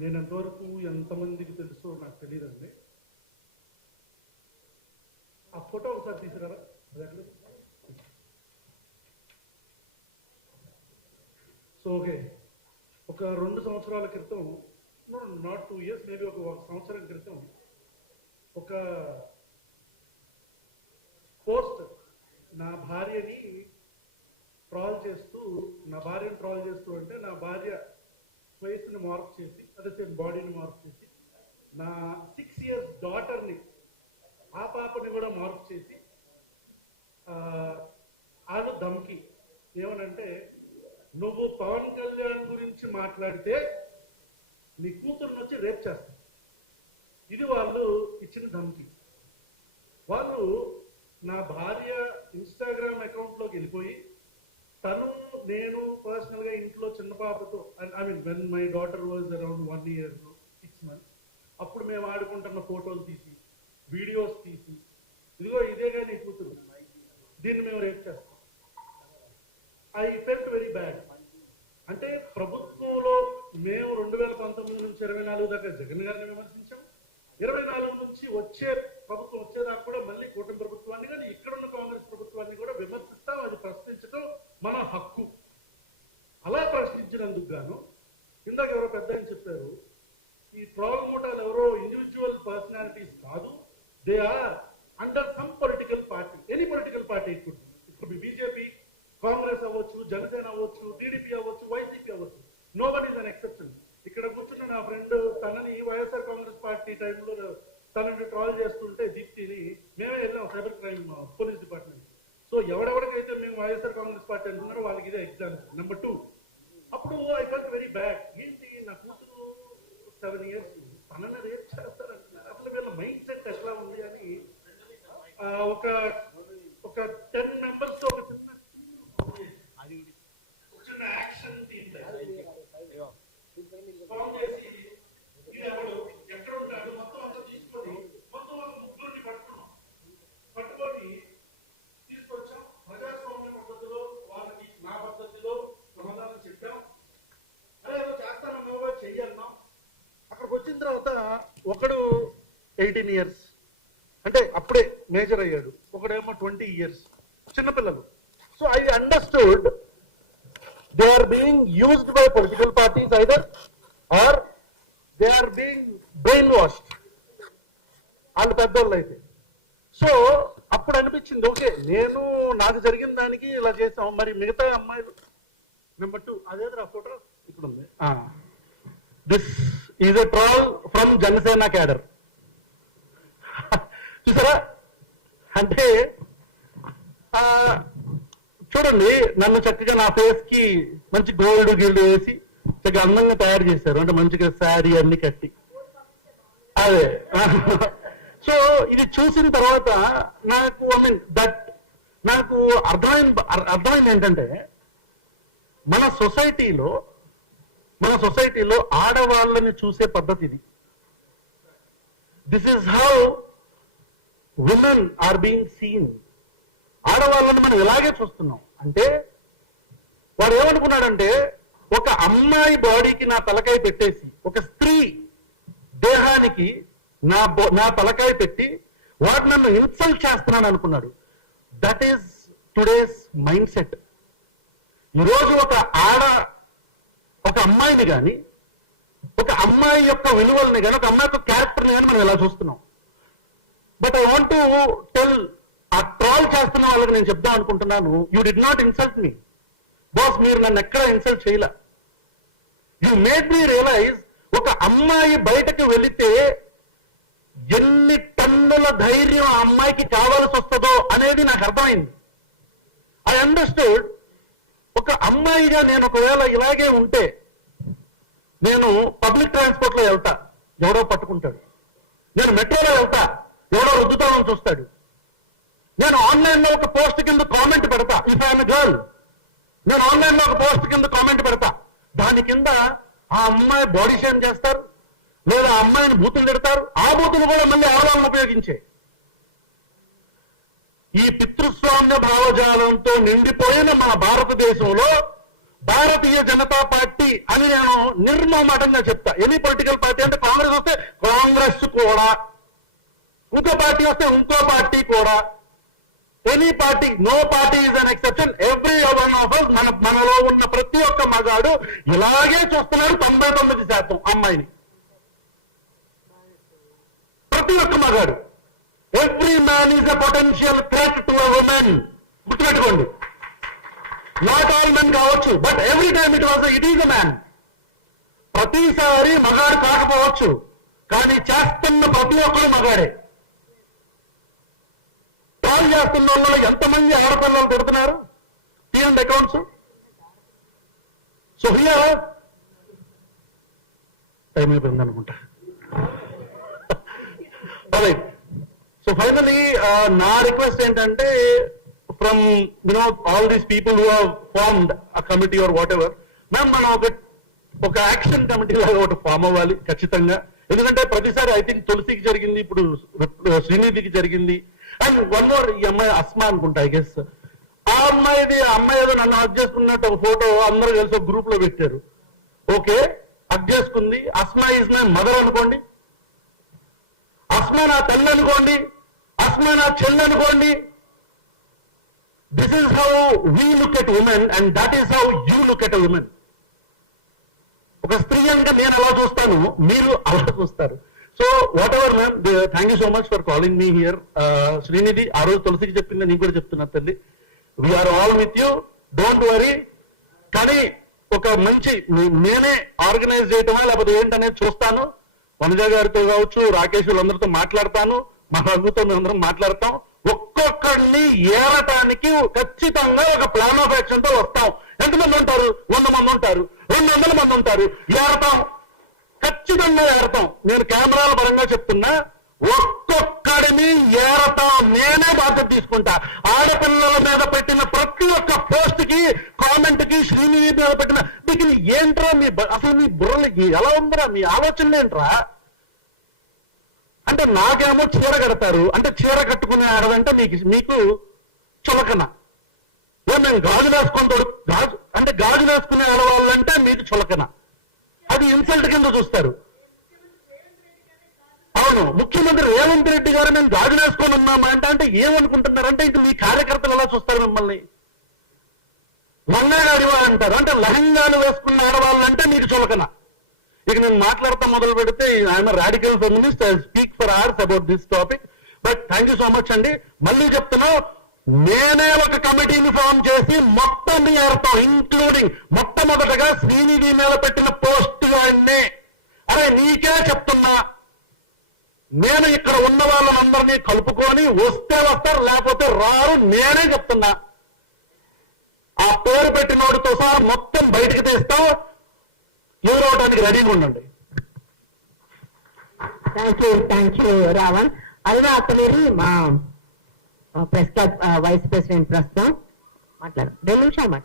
నేను ఎంతవరకు ఎంతమందికి తెలుసో నాకు తెలియదండి. ఆ ఫోటో ఒకసారి తీసుకురారా. సో ఓకే, ఒక 2 సంవత్సరాల క్రితం, నాట్ 2 years, మేబీ ఒక సంవత్సరం క్రితం ఒక పోస్ట్ నా భార్యని ట్రాల్ చేస్తూ అంటే నా భార్య వయసుని మార్పు చేసి, అదే సేమ్ బాడీని మార్పు చేసి, నా 6 years డాటర్ని, ఆ పాపని కూడా మార్పు చేసి, వాళ్ళు ధమ్కి ఏమనంటే, నువ్వు పవన్ కళ్యాణ్ గురించి మాట్లాడితే నీ కూతురుని వచ్చి రేప్ చేస్తా. ఇది వాళ్ళు ఇచ్చిన ధమ్కి. వాళ్ళు నా భార్య ఇన్స్టాగ్రామ్ అకౌంట్లోకి వెళ్ళిపోయి, నేను పర్సనల్గా ఇంట్లో చిన్న పాపతో, I mean when my daughter was around 1 year 6 months, అప్పుడు మేము ఆడుకుంటున్న ఫోటోలు తీసి, వీడియోస్ తీసి, ఇదిగో ఇదేగా నీ కూతురు, దీన్ని మేము రేప్ చేస్తాం. I felt very bad. అంటే ప్రభుత్వంలో మేము 2019 నుంచి 24 దాకా జగన్ గారిని విమర్శించాం, 24 నుంచి వచ్చే ప్రభుత్వం వచ్చేదాకా కూడా మళ్ళీ కూటమి ప్రభుత్వాన్ని కానీ ఇక్కడున్న కాంగ్రెస్ ప్రభుత్వాన్ని కూడా విమర్శిస్తాం. అది ప్రశ్నించడం మన హక్కు. అలా ప్రశ్నించినందుకు గాను ఇందాక ఎవరో పెద్ద అని చెప్పారు, ఈ ట్రోల్ మూటాలు ఎవరో ఇండివిజువల్ పర్సనాలిటీస్ కాదు, they are under some political party, any political party. ఇప్పుడు బీజేపీ, కాంగ్రెస్ అవ్వచ్చు, జనసేన అవ్వచ్చు, టీడీపీ అవ్వచ్చు, వైసీపీ అవ్వచ్చు, no one is an exception. ఇక్కడ కూర్చున్న నా ఫ్రెండ్ తనని వైఎస్ఆర్ కాంగ్రెస్ పార్టీ టైంలో తనని ట్రాల్ చేస్తుంటే దీప్తిని మేమే వెళ్ళాం cyber crime police department. So ఎవరెవరికైతే మేము వైఎస్ఆర్ కాంగ్రెస్ పార్టీ అంటున్నారో వాళ్ళకి ఇదే ఎగ్జాంపుల్. నెంబర్ 2, అప్పుడు ఐ ఫెల్ట్ వెరీ బ్యాడ్. ఏంటి నా కూతురు 7 years తనని రేప్ చేస్తారంటున్నారు, అసలు వీళ్ళ మైండ్ సెట్ ఎట్లా ఉంది అని ఒక 10 members తో ఒక చిన్న యాక్షన్ టీమ్ ఫామ్ చేసి, ఇది ఎవడు ఎక్కడ ఉంటాడు మొత్తం అంతా తీసుకొని మొత్తం 3 పట్టుకొని తీసుకొచ్చాం. ప్రజాస్వామ్య పద్ధతిలో వాళ్ళకి నా పద్ధతిలో సమాధానం చెప్పాం. అదే ఏదో చేస్తానన్నా చెయ్యన్నాం. అక్కడికి వచ్చిన తర్వాత ఒకడు 18 years, అంటే అప్పుడే మేజర్ అయ్యాడు, ఒకడేమో 20 years, చిన్నపిల్లలు. So I understood they are being used by political parties either, or they are being brainwashed. వాళ్ళు పెద్దోళ్ళు అయితే. సో అప్పుడు అనిపించింది, ఓకే నేను నాకు జరిగిన దానికి ఇలా చేసాం, మరి మిగతా అమ్మాయిలు. నెంబర్ 2, అదేదో ఫోటో ఇక్కడ ఉంది. This is a troll from Janasena cadre. చూసారా? అంటే చూడండి, నన్ను చక్కగా నా ఫేస్ కి మంచి గోల్డ్ గిల్డ్ వేసి చక్కగా అందంగా తయారు చేశారు, అంటే మంచిగా శారీ అన్ని కట్టి. అదే సో ఇది చూసిన తర్వాత నాకు నాకు అర్థమైంది ఏంటంటే, మన సొసైటీలో ఆడవాళ్ళని చూసే పద్ధతి ఇది. This is how women are being seen. ఆడవాళ్ళని మనం ఇలాగే చూస్తున్నాం. అంటే వాడు ఏమనుకున్నాడంటే, ఒక అమ్మాయి బాడీకి నా తలకాయ పెట్టేసి, ఒక స్త్రీ దేహానికి నా తలకాయ పెట్టి వాడు నన్ను ఇన్సల్ట్ చేస్తున్నాను అనుకున్నాడు. That is today's mind set. ఈరోజు ఒక అమ్మాయిని కానీ, ఒక అమ్మాయి యొక్క విలువల్ని కానీ, ఒక అమ్మాయి యొక్క క్యారెక్టర్ని కానీ మనం ఎలా చూస్తున్నాం. But I want to tell, ఆ ట్రాల్ చేస్తున్న వాళ్ళకి నేను చెప్దాం అనుకుంటున్నాను, you did not insult me boss. మీరు నన్ను ఎక్కడ ఇన్సల్ట్ చేయలే. యూ మేడ్ మీ రియలైజ్, ఒక అమ్మాయి బయటకు వెళితే ఎన్ని టన్నుల ధైర్యం ఆ అమ్మాయికి కావాల్సి వస్తుందో అనేది నాకు అర్థమైంది. I understood. ఒక అమ్మాయిగా నేను ఒకవేళ ఇలాగే ఉంటే, నేను పబ్లిక్ ట్రాన్స్పోర్ట్ లో వెళ్తా, ఎవడో పట్టుకుంటాడు. నేను మెట్రోలో వెళ్తా, ఎవడో రుద్దుతామని చూస్తాడు. నేను ఆన్లైన్ లో ఒక పోస్ట్ కింద కామెంట్ పెడతా, ఇఫ్ ఐఎమ్ ఎ గర్ల్, నేను ఆన్లైన్ లో ఒక పోస్ట్ కింద కామెంట్ పెడతా, దాని కింద ఆ అమ్మాయి బాడీ షేమ్ చేస్తారు, లేదా ఆ అమ్మాయిని బూతులు తిడతారు. ఆ బూతులు కూడా మళ్ళీ ఆడవాళ్ళని ఉపయోగించే. ఈ పితృస్వామ్య భావజాలంతో నిండిపోయిన మన భారతదేశంలో భారతీయ జనతా పార్టీ అని నేను నిర్మమాటంగా చెప్తా. ఎనీ పొలిటికల్ పార్టీ అంటే కాంగ్రెస్ వస్తే కాంగ్రెస్ కూడా, ఇంకో పార్టీ వస్తే ఇంకో పార్టీ కూడా, any party, no party is an exception. Every one of us, మనలో ఉన్న ప్రతి ఒక్క మగాడు ఇలాగే చూస్తున్నాడు. 99% అమ్మాయిని, ప్రతి ఒక్క మగాడు. Every man is a potential threat to a women. గుర్తుపెట్టుకోండి. నాట్ ఆల్ మెన్ కావచ్చు, but every time it is a man. ప్రతిసారి మగాడు కాకపోవచ్చు, కానీ చేస్తున్న ప్రతి ఒక్కరు మగాడే. ట్రాల్ చేస్తున్న వాళ్ళు ఎంతమంది ఆడపిల్లలు పెడుతున్నారు? తీయండి అకౌంట్స్. సో హియర్ టైం అయిపోయింది అనుకుంటా. సో ఫైనలీ నా రిక్వెస్ట్ ఏంటంటే, from all these people who have formed a committee or whatever, ma'am మనం ఒక యాక్షన్ కమిటీ లాగా ఒకటి ఫామ్ అవ్వాలి ఖచ్చితంగా. ఎందుకంటే ప్రతిసారి ఐ థింక్ తులసికి జరిగింది, ఇప్పుడు శ్రీనిధికి జరిగింది, అండ్ వన్ మోర్, ఈ అమ్మాయి అస్మా అనుకుంటా ఐ గెస్. ఆ అమ్మాయి ఏదో నన్ను హక్ చేసుకున్నట్టు ఒక ఫోటో అందరూ కలిసి ఒక గ్రూప్ లో పెట్టారు. ఓకే, హక్ చేసుకుంది. అస్మా ఈజ్ మై మదర్ అనుకోండి, అస్మా నా తల్లి అనుకోండి, అస్మా నా చెల్లి అనుకోండి. This is how we look at women and that is how you look at women. ఒక స్త్రీ అంటే నేను అలా చూస్తాను, మీరు అలా చూస్తారు. So whatever ma'am, thank you so much for calling me here. Srinidhi ఆ రోజు తులసికి చెప్పింది, నీకు కూడా చెప్తున్నా తల్లి, we are all with you, don't worry. కానీ ఒక మంచి నేనే ఆర్గనైజ్ చేయటమా లేకపోతే ఏంటనేది చూస్తాను. వనజ గారితో కావచ్చు, రాకేష్ వాళ్ళందరితో మాట్లాడతాను, మా రఘుతో మేమందరం మాట్లాడతాం. ఒక్కొక్కడిని ఏరటానికి ఖచ్చితంగా ఒక ప్లాన్ ఆఫ్ యాక్షన్ తో వస్తాం. ఎంతమంది ఉంటారు? 100 మంది ఉంటారు, 200 మంది ఉంటారు. ఏరతాం, ఖచ్చితంగా ఏరతాం. నేను కెమెరాల పరంగా చెప్తున్నా, ఒక్కొక్కడిని ఏరతాం. నేనే బాధ్యత తీసుకుంటా. ఆడపిల్లల మీద పెట్టిన ప్రతి ఒక్క పోస్ట్ కి, కామెంట్ కి, శ్రీనిధి మీద పెట్టిన మీకు ఏంట్రా అసలు మీ బుర్రలకి ఎలా ఉందిరా, మీ ఆలోచనలు ఏంట్రా అంటే, నాకేమో చీర కడతారు అంటే చీర కట్టుకునే ఆడదంటే మీకు చులకన. మేము గాజులు వేసుకుంటాడు, గాజులు వేసుకునే ఆడవాళ్ళంటే మీకు చులకన. అది ఇన్సల్ట్ కింద చూస్తారు. అవును, ముఖ్యమంత్రి రేవంత్ రెడ్డి గారు మేము గాజులు వేసుకొని ఉన్నామా అంటే ఏమనుకుంటున్నారంటే, ఇంక మీ కార్యకర్తలు ఎలా చూస్తారు మిమ్మల్ని? లంగాగాడివా అంటారు అంటే, లహంగాలు వేసుకున్న ఆడవాళ్ళంటే మీకు చులకన. ఇక నేను మాట్లాడతా మొదలు పెడితే, I'm radical feminist, I speak for hours about this topic. But thank you so much అండి. మళ్ళీ చెప్తున్నా, నేనే ఒక కమిటీని ఫామ్ చేసి మొత్తం ఏర్పాం, ఇంక్లూడింగ్ మొట్టమొదటగా శ్రీనిధి మీద పెట్టిన పోస్ట్ గానే, అరే నీకే చెప్తున్నా, నేను ఇక్కడ ఉన్న వాళ్ళందరినీ కలుపుకొని వస్తే వస్తారు, లేకపోతే రారు, నేనే చెప్తున్నా. ఆ పేరు పెట్టినోడితో సహా మొత్తం బయటకు తీస్తాం. ఎదురవడానికి రెడీగా ఉండండి. Thank you Ravan. అదిగా అతనేది మా ప్రెస్ క్లబ్ వైస్ ప్రెసిడెంట్ ప్రస్తుతం మాట్లాడు. 2 నిమిషాలు మాట.